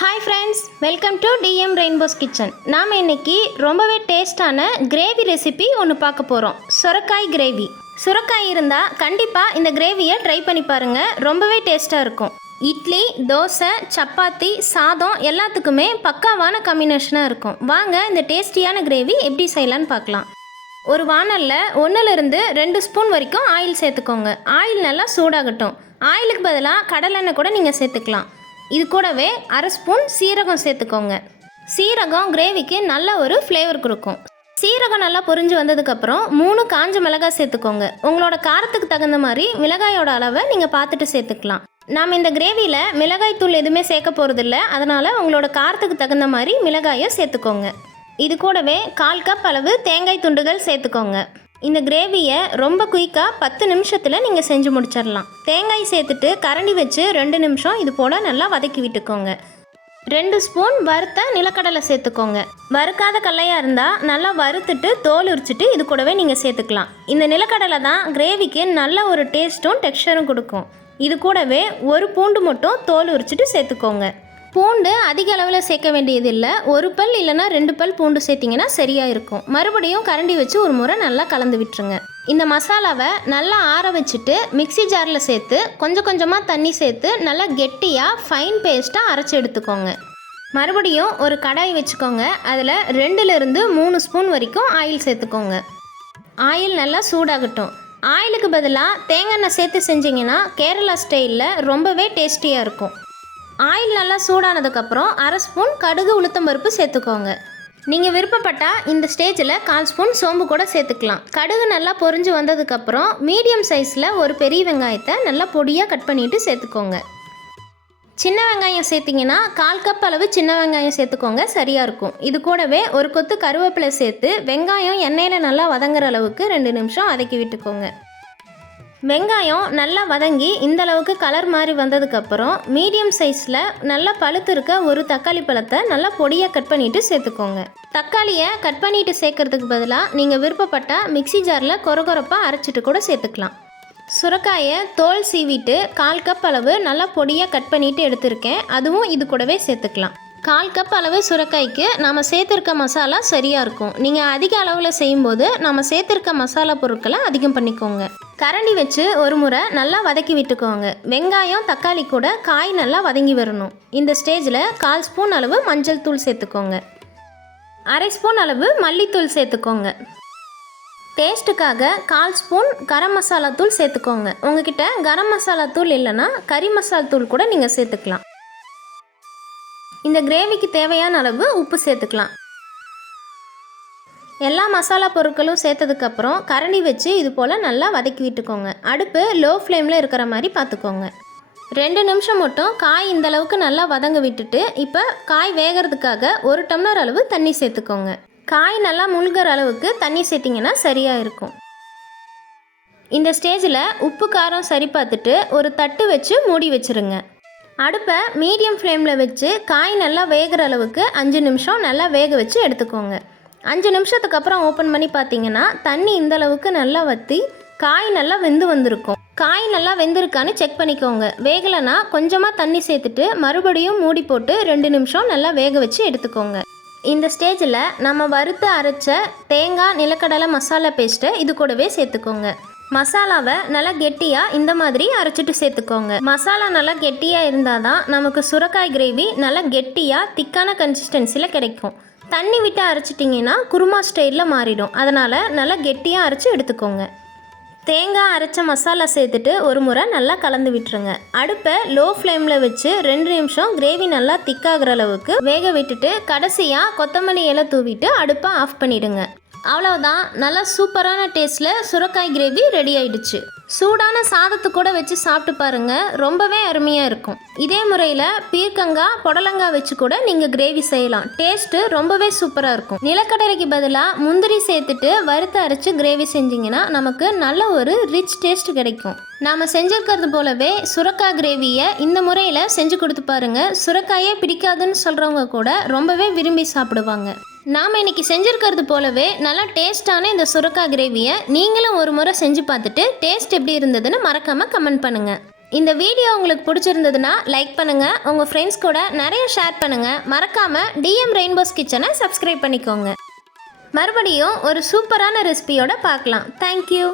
Hi friends welcome to DM rainbow's kitchen நாம் இன்னைக்கு ரொம்பவே டேஸ்டான கிரேவி ரெசிபி ஒன்று பார்க்க போகிறோம் சுரக்காய் கிரேவி சுரக்காய் இருந்தால் கண்டிப்பாக இந்த கிரேவியை ட்ரை பண்ணி பாருங்கள் ரொம்பவே டேஸ்ட்டாக இருக்கும். இட்லி தோசை சப்பாத்தி சாதம் எல்லாத்துக்குமே பக்காவான காம்பினேஷனாக இருக்கும். வாங்க இந்த டேஸ்டியான கிரேவி எப்படி செய்யலான்னு பார்க்கலாம். ஒரு வானலில் ஒன்றுலேருந்து ரெண்டு ஸ்பூன் வரைக்கும் ஆயில் சேர்த்துக்கோங்க. ஆயில் நல்லா சூடாகட்டும். ஆயிலுக்கு பதிலாக கடலெண்ணெய் கூட நீங்கள் சேர்த்துக்கலாம். இது கூடவே அரை ஸ்பூன் சீரகம் சேர்த்துக்கோங்க. சீரகம் கிரேவிக்கு நல்ல ஒரு ஃப்ளேவர் கொடுக்கும். சீரகம் நல்லா பொரிஞ்சு வந்ததுக்கப்புறம் மூணு காஞ்ச மிளகாய் சேர்த்துக்கோங்க. உங்களோட காரத்துக்கு தகுந்த மாதிரி மிளகாயோட அளவை நீங்கள் பார்த்துட்டு சேர்த்துக்கலாம். நாம் இந்த கிரேவியில் மிளகாய் தூள் எதுவுமே சேர்க்க போகிறதில்ல அதனால் உங்களோட காரத்துக்கு தகுந்த மாதிரி மிளகாயை சேர்த்துக்கோங்க. இது கூடவே கால் கப் அளவு தேங்காய் துண்டுகள் சேர்த்துக்கோங்க. இந்த கிரேவியை ரொம்ப குயிக்காக பத்து நிமிஷத்தில் நீங்கள் செஞ்சு முடிச்சிடலாம் தேங்காய் சேர்த்துட்டு கரண்டி வச்சு ரெண்டு நிமிஷம் இது போல் நல்லா வதக்கி விட்டுக்கோங்க. ரெண்டு ஸ்பூன் வறுத்த நிலக்கடலை சேர்த்துக்கோங்க. வறுக்காத கடலையாக இருந்தால் நல்லா வறுத்துட்டு தோல் உரிச்சிட்டு இது கூடவே நீங்கள் சேர்த்துக்கலாம். இந்த நிலக்கடலை தான் கிரேவிக்கு நல்ல ஒரு டேஸ்ட்டும் டெக்ஸ்டரும் கொடுக்கும். இது கூடவே ஒரு பூண்டு மட்டும் தோல் உரிச்சிட்டு சேர்த்துக்கோங்க. பூண்டு அதிக அளவில் சேர்க்க வேண்டியது இல்லை ஒரு பல் இல்லைன்னா ரெண்டு பல் பூண்டு சேர்த்திங்கன்னா சரியாக இருக்கும். மறுபடியும் கரண்டி வச்சு ஒரு முறை நல்லா கலந்து விட்டுருங்க. இந்த மசாலாவை நல்லா ஆற வச்சுட்டு மிக்ஸி ஜாரில் சேர்த்து கொஞ்சம் கொஞ்சமாக தண்ணி சேர்த்து நல்லா கெட்டியாக ஃபைன் பேஸ்ட்டாக அரைச்சி எடுத்துக்கோங்க. மறுபடியும் ஒரு கடாய் வச்சுக்கோங்க. அதில் ரெண்டுலேருந்து மூணு ஸ்பூன் வரைக்கும் ஆயில் சேர்த்துக்கோங்க. ஆயில் நல்லா சூடாகட்டும். ஆயிலுக்கு பதிலாக தேங்காய் எண்ணெய் சேர்த்து செஞ்சிங்கன்னா கேரளா ஸ்டைலில் ரொம்பவே டேஸ்டியாக இருக்கும். ஆயில் நல்லா சூடானதுக்கப்புறம் அரை ஸ்பூன் கடுகு உளுத்தம் பருப்பு சேர்த்துக்கோங்க. நீங்கள் விருப்பப்பட்டால் இந்த ஸ்டேஜில் கால் ஸ்பூன் சோம்பு கூட சேர்த்துக்கலாம். கடுகு நல்லா பொரிஞ்சு வந்ததுக்கப்புறம் மீடியம் சைஸில் ஒரு பெரிய வெங்காயத்தை நல்லா பொடியாக கட் பண்ணிவிட்டு சேர்த்துக்கோங்க. சின்ன வெங்காயம் சேர்த்திங்கன்னா கால் கப் அளவு சின்ன வெங்காயம் சேர்த்துக்கோங்க சரியாக இருக்கும். இது கூடவே ஒரு கொத்து கருவேப்பிலை சேர்த்து வெங்காயம் எண்ணெயில் நல்லா வதங்குற அளவுக்கு ரெண்டு நிமிஷம் வதக்கி விட்டுக்கோங்க. வெங்காயம் நல்லா வதங்கி இந்தளவுக்கு கலர் மாதிரி வந்ததுக்கப்புறம் மீடியம் சைஸில் நல்லா பழுத்து இருக்க ஒரு தக்காளி பழத்தை நல்லா பொடியாக கட் பண்ணிவிட்டு சேர்த்துக்கோங்க. தக்காளியை கட் பண்ணிவிட்டு சேர்க்கறதுக்கு பதிலாக நீங்கள் விருப்பப்பட்டால் மிக்ஸி ஜாரில் கொரகொரப்பாக அரைச்சிட்டு கூட சேர்த்துக்கலாம். சுரக்காயை தோல் சீவிட்டு கால் கப் அளவு நல்லா பொடியாக கட் பண்ணிவிட்டு எடுத்திருக்கேன். அதுவும் இது கூடவே சேர்த்துக்கலாம். கால் கப் அளவு சுரக்காய்க்கு நாம் சேர்த்துருக்க மசாலா சரியாக இருக்கும். நீங்கள் அதிக அளவில் செய்யும்போது நாம் சேர்த்துருக்க மசாலா பொருட்களை அதிகம் பண்ணிக்கோங்க. கரண்டி வச்சு ஒரு முறை நல்லா வதக்கி விட்டுக்கோங்க. வெங்காயம் தக்காளி கூட காய் நல்லா வதங்கி வரணும். இந்த ஸ்டேஜில் கால் ஸ்பூன் அளவு மஞ்சள் தூள் சேர்த்துக்கோங்க. அரை ஸ்பூன் அளவு மல்லித்தூள் சேர்த்துக்கோங்க. டேஸ்ட்டுக்காக கால் ஸ்பூன் கரம் மசாலா தூள் சேர்த்துக்கோங்க. உங்ககிட்ட கரம் மசாலா தூள் இல்லைன்னா கறி மசாலா தூள் கூட நீங்கள் சேர்த்துக்கலாம். இந்த கிரேவிக்கு தேவையான அளவு உப்பு சேர்த்துக்கலாம். எல்லா மசாலா பொருட்களும் சேர்த்ததுக்கப்புறம் கரண்டி வச்சு இது போல் நல்லா வதக்கி விட்டுக்கோங்க. அடுப்பு லோ ஃப்ளேமில் இருக்கிற மாதிரி பார்த்துக்கோங்க ரெண்டு நிமிஷம் மட்டும் காய் இந்த அளவுக்கு நல்லா வதங்க விட்டுட்டு இப்போ காய் வேகிறதுக்காக ஒரு டம்ளர் அளவு தண்ணி சேர்த்துக்கோங்க. காய் நல்லா முழுகிற அளவுக்கு தண்ணி சேர்த்திங்கன்னா சரியாக இருக்கும். இந்த ஸ்டேஜில் உப்பு காரம் சரி பார்த்துட்டு ஒரு தட்டு வச்சு மூடி வச்சுருங்க. அடுப்பை மீடியம் ஃப்ளேமில் வச்சு காய் நல்லா வேகிற அளவுக்கு அஞ்சு நிமிஷம் நல்லா வேக வச்சு எடுத்துக்கோங்க. அஞ்சு நிமிஷத்துக்கு அப்புறம் ஓப்பன் பண்ணி பார்த்தீங்கன்னா தண்ணி இந்த அளவுக்கு நல்லா வற்றி காய் நல்லா வெந்து வந்திருக்கும். காய் நல்லா வெந்திருக்கான்னு செக் பண்ணிக்கோங்க. வேகலைன்னா கொஞ்சமாக தண்ணி சேர்த்துட்டு மறுபடியும் மூடி போட்டு ரெண்டு நிமிஷம் நல்லா வேக வச்சு எடுத்துக்கோங்க. இந்த ஸ்டேஜில் நம்ம வறுத்து அரைச்ச தேங்காய் நிலக்கடலை மசாலா பேஸ்ட்டை இது கூடவே சேர்த்துக்கோங்க. மசாலாவை நல்லா கெட்டியாக இந்த மாதிரி அரைச்சிட்டு சேர்த்துக்கோங்க. மசாலா நல்லா கெட்டியாக இருந்தால் தான் நமக்கு சுரக்காய் கிரேவி நல்லா கெட்டியாக திக்கான கன்சிஸ்டன்சியில் கிடைக்கும். தண்ணி விட்டு அரைச்சிட்டிங்கன்னா குருமா ஸ்டைலில் மாறிடும். அதனால் நல்லா கெட்டியாக அரைச்சி எடுத்துக்கோங்க. தேங்காய் அரைச்ச மசாலா சேர்த்துட்டு ஒரு முறை நல்லா கலந்து விட்டுருங்க. அடுப்பை லோ ஃப்ளேமில் வச்சு ரெண்டு நிமிஷம் கிரேவி நல்லா திக்காகிற அளவுக்கு வேக விட்டுட்டு கடைசியாக கொத்தமல்லி இலை தூவிட்டு அடுப்பை ஆஃப் பண்ணிடுங்க. அவ்வளோதான் நல்லா சூப்பரான டேஸ்ட்டில் சுரக்காய் கிரேவி ரெடி ஆயிடுச்சு. சூடான சாதத்து கூட வச்சு சாப்பிட்டு பாருங்க. ரொம்பவே அருமையாக இருக்கும். இதே முறையில் பீர்க்கங்காய் புடலங்காய் வச்சு கூட நீங்கள் கிரேவி செய்யலாம். டேஸ்ட்டு ரொம்பவே சூப்பராக இருக்கும். நிலக்கடலைக்கு பதிலாக முந்திரி சேர்த்துட்டு வறுத்து அரைச்சு கிரேவி செஞ்சிங்கன்னா நமக்கு நல்ல ஒரு ரிச் டேஸ்ட் கிடைக்கும். நாம் செஞ்சிருக்கிறது போலவே சுரக்காய் கிரேவியை இந்த முறையில் செஞ்சு கொடுத்து பாருங்க. சுரக்காயே பிடிக்காதுன்னு சொல்கிறவங்க கூட ரொம்பவே விரும்பி சாப்பிடுவாங்க. நாம் இன்னைக்கு செஞ்சுருக்கிறது போலவே நல்லா டேஸ்ட்டான இந்த சுரக்காய் கிரேவியை நீங்களும் ஒரு முறை செஞ்சு பார்த்துட்டு டேஸ்ட் எப்படி இருந்ததுன்னு மறக்காமல் கமெண்ட் பண்ணுங்கள் இந்த வீடியோ உங்களுக்கு பிடிச்சிருந்ததுன்னா லைக் பண்ணுங்கள் உங்கள் ஃப்ரெண்ட்ஸ் கூட நிறைய ஷேர் பண்ணுங்கள் மறக்காமல் டிஎம் ரெயின்போஸ் கிச்சனை சப்ஸ்கிரைப் பண்ணிக்கோங்க. மறுபடியும் ஒரு சூப்பரான ரெசிபியோட பார்க்கலாம். தேங்க்யூ